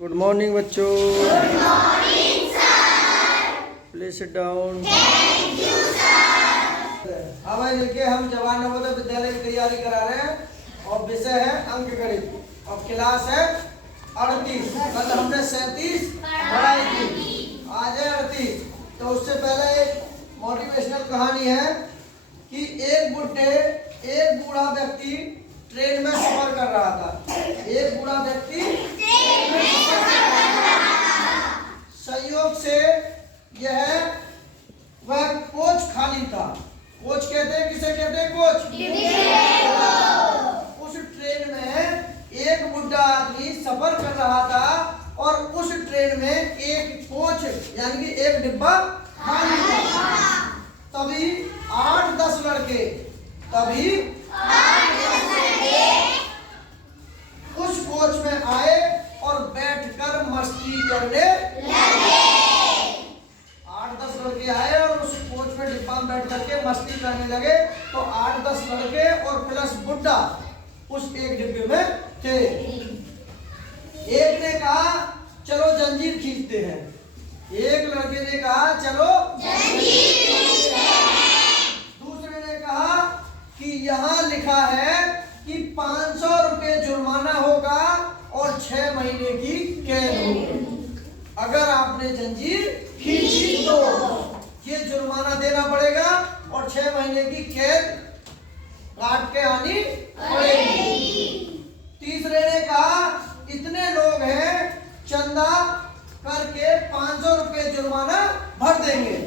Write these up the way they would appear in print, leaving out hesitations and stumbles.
Good morning बच्चों। Good morning sir. Please sit down. Thank you sir. हाँ भाई, देखिए हम जवाहर नवोदय विद्यालय की तैयारी करा रहे हैं और विषय है अंक गणित और क्लास है 38। कल हमने 37 पढ़ाई थी, आज है 38। तो उससे पहले एक मोटिवेशनल कहानी है कि एक बूढ़ा व्यक्ति ट्रेन में सफर कर रहा था। एक बूढ़ा व्यक्ति संयोग से वह कोच खाली था। कोच कहते हैं, किसे कहते हैं? कोच। उस ट्रेन में एक बुढ़ा आदमी सफर कर रहा था और उस ट्रेन में एक कोच यानी कि एक डिब्बा खाली था। तभी 8-10 लड़के उस कोच में आए और बैठकर मस्ती करने लगे। 8-10 लड़के आए और उस कोच में डिब्बा में बैठ करके मस्ती करने लगे। तो 8-10 लड़के और प्लस बुड्ढा उस एक डिब्बे में थे। एक ने कहा चलो जंजीर खींचते हैं। एक लड़के ने कहा चलो जंजीर खींचते हैं। दूसरे ने कहा कि यहाँ लिखा है कि 500 रुपये जुर्माना होगा और 6 महीने की कैद होगी अगर आपने जंजीर खींची तो। ये जुर्माना देना पड़ेगा और 6 महीने की कैद काट के आनी पड़ेगी। तीसरे ने कहा इतने लोग हैं, चंदा करके 500 रुपये जुर्माना भर देंगे।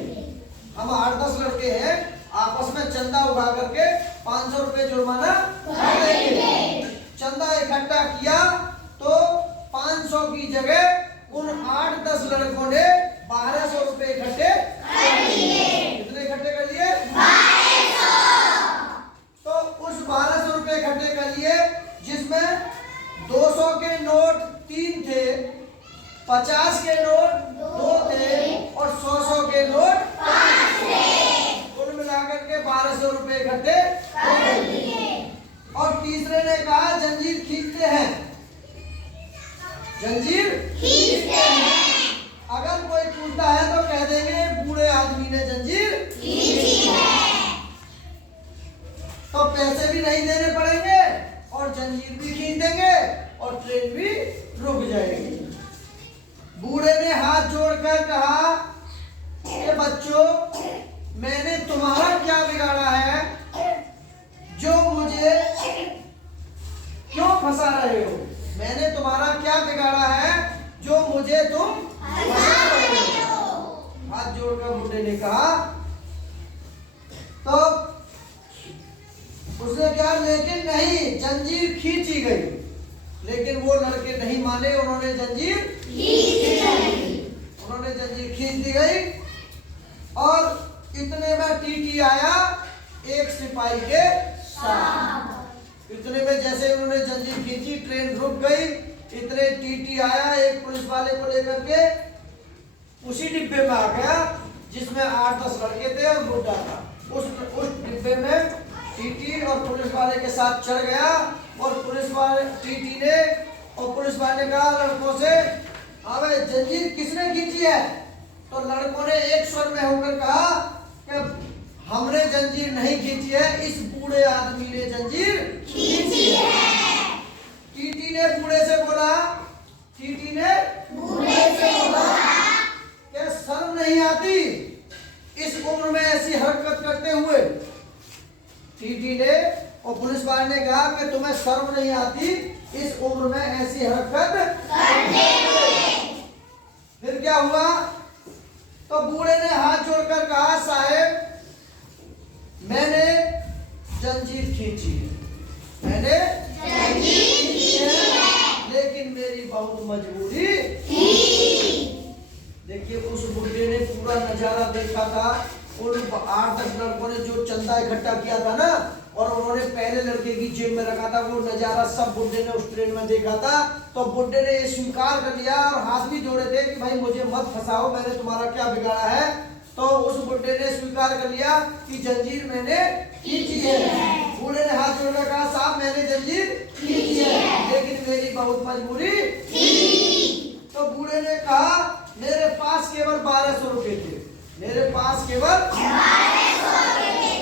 हम 8-10 लड़के हैं, आपस में चंदा उठा करके 500 रुपये जुर्माना भर देंगे। चंदा इकट्ठा किया तो 500 की जगह उन 8-10 लड़कों ने 1200 रुपये इकट्ठे कर लिए। कितने इकट्ठे कर लिए? 1200। तो उस 1200 रुपये इकट्ठे कर लिए, जिसमें 200 के नोट 3 थे, 50 के नोट 2 थे और 100 के नोट 5 थे। कुल मिलाकर के 1200 रुपये इकट्ठे कर लिए। और तीसरे ने कहा जंजीर खींचते हैं। जंजीर खींचते हैं। अगर कोई पूछता है तो कह देंगे बूढ़े आदमी ने जंजीर खींची है। तो पैसे भी नहीं देने पड़ेंगे और जंजीर भी खींच देंगे और ट्रेन भी रुक जाएगी। बूढ़े ने हाथ जोड़कर कहा कि बच्चों, मैंने तुम्हारा क्या बिगाड़ा है जो मुझे क्यों फंसा रहे हो? मैंने तुम्हारा क्या बिगाड़ा है जो मुझे तुम फंसा रहे हो? हाथ जोड़कर बूढ़े ने कहा। तो उसने क्या, लेकिन नहीं, जंजीर खींची गई। लेकिन वो लड़के नहीं माने, उन्होंने जंजीर खींच दी गई। और इतने में टीटी आया एक सिपाही के साथ। इतने में जैसे उन्होंने जंजीर खींची, ट्रेन रुक गई। इतने टीटी आया एक पुलिस वाले को लेकर के उसी डिब्बे में आ गया जिसमें 8-10 लड़के थे और बुड्ढा था। उस डिब्बे में टीटी और पुलिस वाले के साथ चढ़ गया और पुलिस वाले टीटी ने और पुलिस वाले ने कहा लड़कों से, हाँ भाई जंजीर किसने खींची है? तो लड़कों ने एक स्वर में होकर कहा कि हमने जंजीर नहीं खींची है, इस बूढ़े आदमी ने जंजीर खींची है। टीटी ने बूढ़े से बोला क्या शर्म नहीं आती इस उम्र में ऐसी हरकत करते हुए? टीटी ने और पुलिस वाले ने कहा कि तुम्हें शर्म नहीं आती इस उम्र में ऐसी हरकत करते हुए? फिर क्या हुआ? तो बूढ़े ने हाथ जोड़कर कहा साहब, मैंने जंजीर खींची है, मैंने जंजीर खींची है, लेकिन मेरी बहुत मजबूरी थी। देखिए उस बुढ़े ने पूरा नजारा देखा था। उन 8-10 लड़कों ने जो चंदा इकट्ठा किया था ना, और उन्होंने पहले लड़के की जेब में रखा था, वो नजारा सब बुड्ढे ने उस ट्रेन में देखा था। तो बुड्ढे ने ये स्वीकार कर लिया और हाथ भी जोड़े थे कि भाई मुझे मत फंसाओ, मैंने तुम्हारा क्या बिगाड़ा है। तो उस बुड्ढे ने स्वीकार कर लिया कि जंजीर मैंने खींची है। बूढ़े ने हाथ जोड़कर कहा साहब मैंने जंजीर खींची है, लेकिन मेरी बहुत मजबूरी थी। केवल 1200 रुपए थे, मेरे पास केवल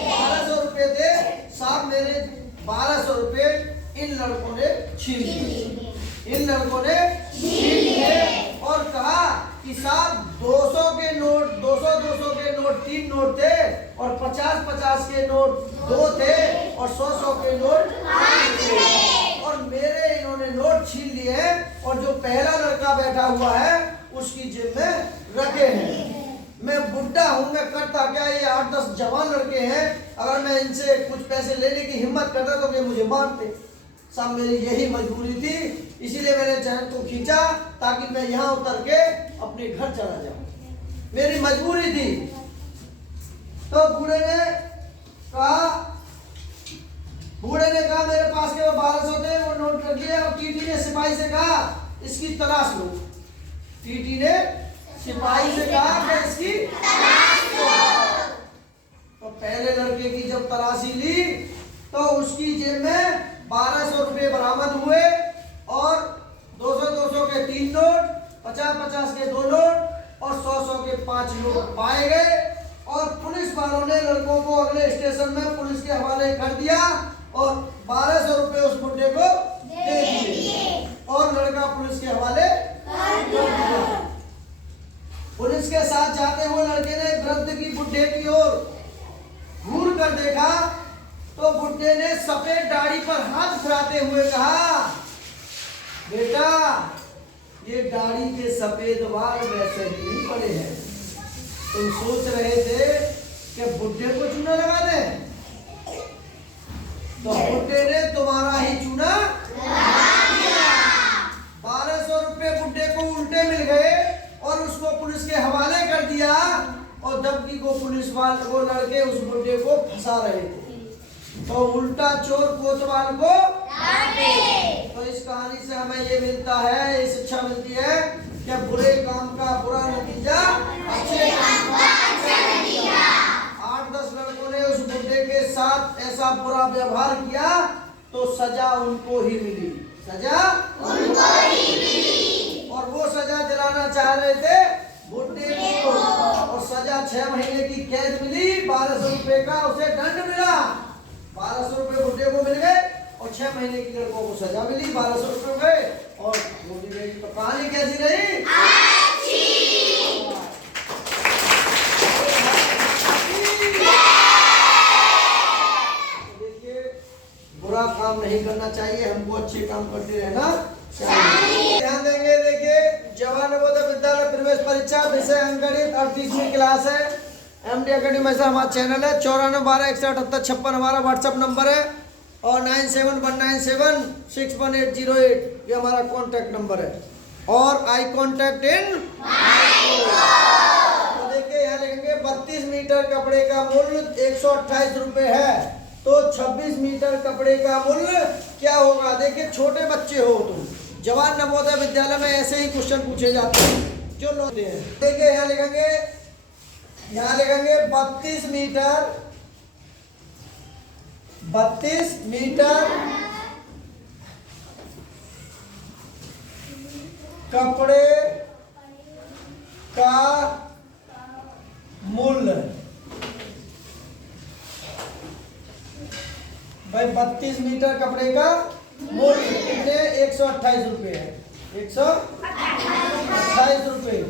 1200 रुपए थे। साहब मेरे 1200 रुपए इन लड़कों ने छीन लिए, इन लड़कों ने छीन लिए और कहा कि साहब 200 के नोट, 200 के नोट 3 नोट थे और 50 के नोट 2 थे और 100 के नोट 5 थे और मेरे इन्होंने नोट छीन लिए हैं और जो पहला लड़का बैठा हुआ है उसकी जेब में रखे हैं। मैं बुढ़ा हूं, मैं करता क्या, ये 8-10 जवान लड़के हैं, अगर मैं इनसे कुछ पैसे लेने की हिम्मत करता तो ये मुझे मारते। साहब मेरी यही मजबूरी थी, इसीलिए मैंने चैन को खींचा ताकि मैं यहाँ उतर के अपने घर चला जाऊं, मेरी मजबूरी थी। तो बूढ़े ने कहा मेरे पास के 1200 थे, वो नोट रख लिया और टीटी ने सिपाही से कहा इसकी तलाश लो। टीटी ने सिपाही से कहा कि इसकी तलाश लो। तो पहले लड़के की जब तलाशी ली तो उसकी जेब में 1200 रुपए बरामद हुए और 200 के 3 नोट, 50 के 2 नोट और 100 के 5 नोट पाए गए और पुलिस वालों ने लड़कों को अगले स्टेशन में पुलिस के हवाले कर दिया और 1200 रुपए उस बुड्ढे को दे दिए और लड़का पुलिस के हवाले कर दिया। पुलिस के साथ जाते हुए लड़के ने वृद्ध की बुड्ढे की ओर घूर कर देखा तो बुड्ढे ने सफेद दाढ़ी पर हाथ फिराते हुए कहा बेटा ये दाढ़ी के सफेद बाल वैसे ही नहीं पड़े हैं, तुम सोच रहे थे कि बुड्ढे को चूना लगा दे, तो बुड्ढे ने तुम्हारा ही चूना लगा दिया। 1200 रुपए बुड्ढे को उल्टे मिल गए और उसको पुलिस के हवाले कर दिया और जबकि को पुलिस वाले वो लड़के उस बुड्ढे को फंसा रहे थे। तो उल्टा चोर कोतवाल को डांटे। तो इस कहानी से हमें ये मिलता है, ये शिक्षा मिलती है कि बुरे काम का बुरा नतीजा, अच्छे काम का अच्छा नतीजा। 8-10 लड़कों ने उस बुड्ढे के साथ ऐसा बुरा व्यवहार किया तो सजा उनको ही मिली, सजा उनको ही मिली और वो सजा दिलाना चाह रहे थे बुड्ढे को और सजा 6 महीने की कैद मिली, 1200 रुपए का उसे दंड मिला। 1200 रुपए बुड्ढे को मिल गए और 6 महीने की लड़कों को सजा मिली, 1200 रुपए गए और गोली गई। तो कहानी कैसी रही? अच्छी। देखिए बुरा काम नहीं करना चाहिए, हमको अच्छे काम करते रहना चाहिए। ध्यान देंगे। देखिए जवाहर नवोदय विद्यालय प्रवेश परीक्षा विषय अंकगणित 38वीं क्लास है। MD अकेडमी ऐसा हमारा चैनल है। 9412617856 हमारा व्हाट्सएप नंबर है और 9719761808 ये हमारा कॉन्टैक्ट नंबर है और आई कॉन्टैक्ट इन। तो देखिए यहाँ लिखेंगे 32 मीटर कपड़े का मूल्य 128 रुपए है, तो 26 मीटर कपड़े का मूल्य क्या होगा? देखिए छोटे बच्चे हो तुम, जवाहर नवोदय विद्यालय में ऐसे ही क्वेश्चन पूछे जाते हैं जो लोग हैं। देखिए यहाँ लिखेंगे 32 मीटर कपड़े का मूल्य। भाई 32 मीटर कपड़े का मूल्य कितने? 128 रुपये है, 128 रुपये।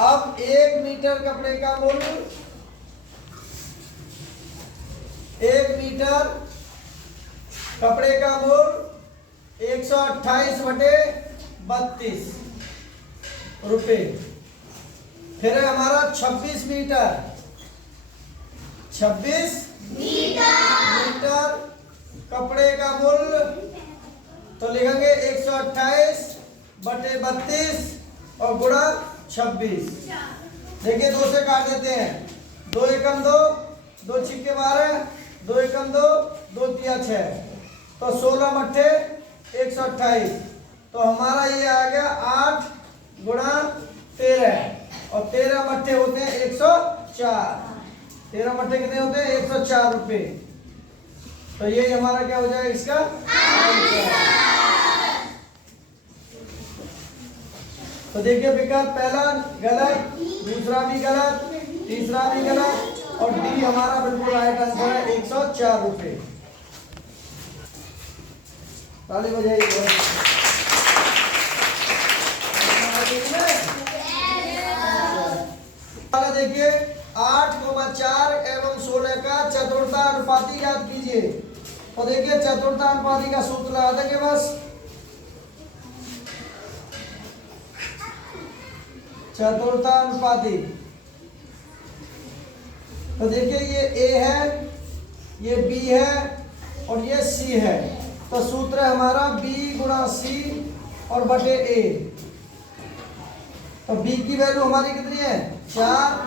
अब 1 मीटर कपड़े का मूल्य, 1 मीटर कपड़े का मूल्य 128/32 रुपये। फिर है हमारा 26 मीटर कपड़े का मूल्य, तो लिखेंगे 128/32 और गुणा 26। देखिए 2 से काट देते हैं, 2 एकम 2, 2 छिक्के 12, 2 एकम 2, 2 तिया 6, तो 16 मट्ठे 128। तो हमारा ये आ गया 8 गुणा 13 और 13 मट्ठे होते हैं 104। 13 मट्ठे कितने होते हैं? 104 रुपये। तो ये हमारा क्या हो जाएगा इसका? तो देखिए विकल्प पहला गलत, दूसरा भी गलत, तीसरा भी गलत और डी हमारा बिल्कुल राइट आंसर है 104 रुपए। ताली बजाइए। देखिए 8,4 एवं 16 का चतुर्थानुपाती याद कीजिए। तो देखिए चतुर्थानुपाती का सूत्र लगा देंगे बस। चतुर्थानुपाती, तो देखिए ये ए है, ये बी है और ये सी है। तो सूत्र है हमारा बी गुणा सी और बटे ए। तो बी की वैल्यू हमारी कितनी है 4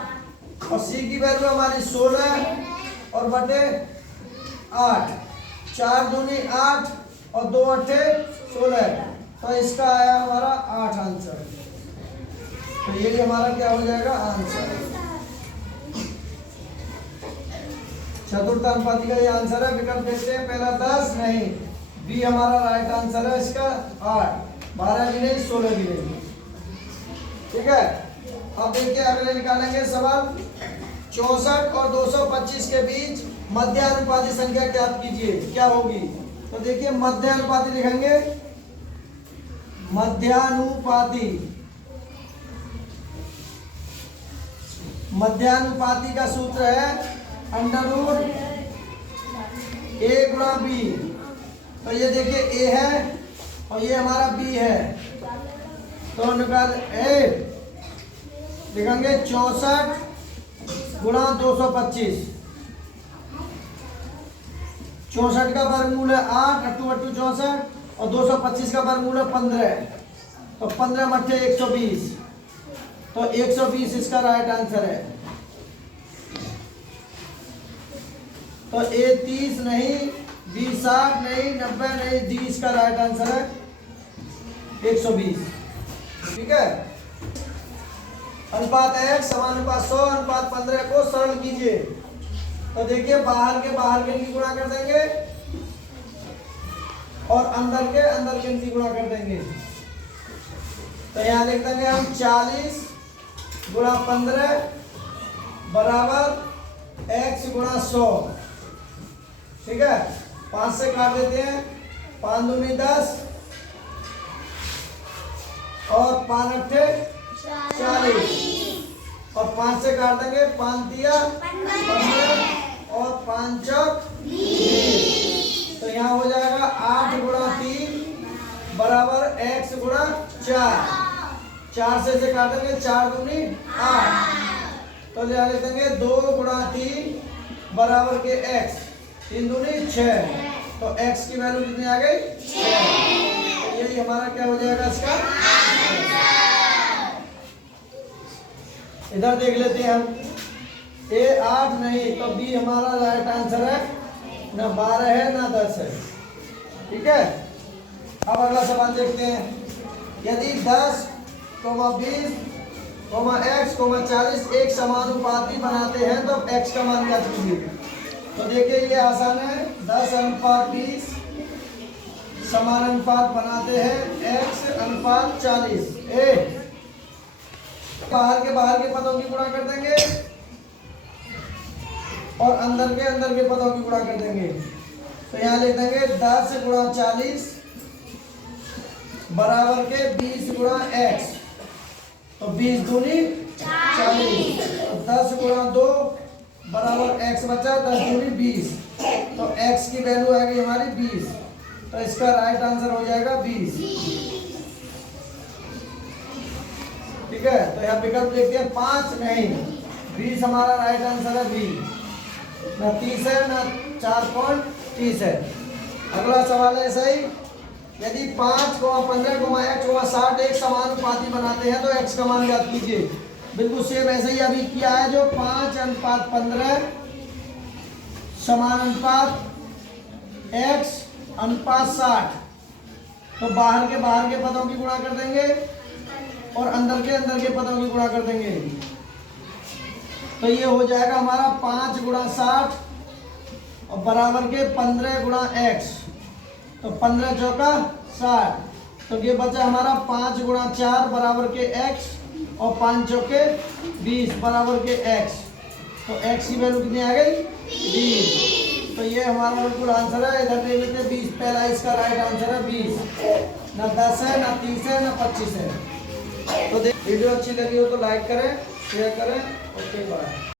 और सी की वैल्यू हमारी 16 और बटे 8। 4 दूनी 8 और 2 अट्ठे 16। तो इसका आया हमारा 8 आंसर। तो ये हमारा क्या हो जाएगा आंसर। चतुर्थानुपाती का ये आंसर है। विकल्प देखते हैं, पहला 10 नहीं, बी हमारा राइट आंसर है इसका 8। 12 भी नहीं 16 भी नहीं। ठीक है, अब देखिए अगले निकालेंगे सवाल। 64 और 225 के बीच मध्यानुपाती संख्या ज्ञात कीजिए, क्या होगी। तो देखिए मध्यानुपाती लिखेंगे, मध्यानुपाती, मध्यानुपाती का सूत्र है अंडर ए गुणा बी। तो ये देखिए ए है और ये हमारा बी है। तो निकाल ए लिखेंगे 64 गुणा 225। 64 का वर्गमूल है 8, 8 8 64 और 225 का वर्गमूल है 15। तो 15 मट्ठे 120। तो 120 इसका राइट आंसर है। तो ए 30 नहीं, बी 60 नहीं, 90 नहीं, डी इसका राइट आंसर है 120। ठीक है, अनुपात x समानुपात 100 अनुपात 15 को सरल कीजिए। तो देखिए बाहर के इनकी गुणा कर देंगे और अंदर के इनकी गुणा कर देंगे। तो यहाँ लिख देंगे हम 40 गुणा 15 बराबर x गुणा 100। ठीक है, 5 से काट देते हैं, 5 दूनी 10 और 5 अट्ठे 40 और 5 से काट देंगे, 5 दिया 15 और 5 चौक 20। तो यहाँ हो जाएगा 8 गुणा 3 बराबर x गुणा 4। 4 से काट देंगे, 4 दूनी 8। तो ले देंगे 2 गुणा 3 बराबर के x, 3 दूनी 6। तो x की वैल्यू कितनी आ गई 6। यही हमारा क्या हो जाएगा इसका। इधर देख लेते हैं हम, ए 8 नहीं, तो बी हमारा राइट आंसर है। ना 12 है ना 10 है। ठीक है, अब अगला सवाल देखते हैं। यदि 10, 20, x, 40 एक समानुपाती बनाते हैं तो x का मान ज्ञात कीजिए। तो देखिए ये आसान है, 10 अनुपात 20 समानुपात बनाते हैं x अनुपात 40। ए बाहर के पदों की गुणा कर देंगे और अंदर के पदों की गुणा कर देंगे। तो यहाँ लिख देंगे 10 गुणा 40 बराबर के 20 गुणा x। तो 20 दूनी 40। तो 10 गुणा 2 बराबर x बचा, 10 दूनी 20। तो x की वैल्यू आ गई हमारी 20। तो इसका राइट आंसर हो जाएगा 20। ठीक है, तो यहाँ विकल्प देखते हैं, 5 नहीं, 20 हमारा राइट आंसर है बी। ना 30 है ना 4.30 है। अगला सवाल है ऐसा ही, यदि 5, 15, x, 60 एक समानुपाती बनाते हैं तो x का मान ज्ञात कीजिए। बिल्कुल सेम ऐसे ही अभी किया है, जो 5 अनुपात 15 समानुपात x अनुपात 60। तो बाहर के पदों की गुणा कर देंगे और अंदर के पदों की गुणा कर देंगे। तो ये हो जाएगा हमारा 5 गुणा 60 और बराबर के 15 गुणा x। तो 15 चौका 60 तो ये बचा हमारा 5 गुणा 4 बराबर के x और 5 चौके 20 बराबर के x। तो x की वैल्यू कितनी आ गई 20। तो ये हमारा बिल्कुल आंसर है। इधर ले लेते 20, पहला इसका राइट आंसर है 20। ना 10 है, ना 30 है, ना 25 है। तो वीडियो अच्छी लगी हो तो लाइक करें, शेयर करें। Okay bye.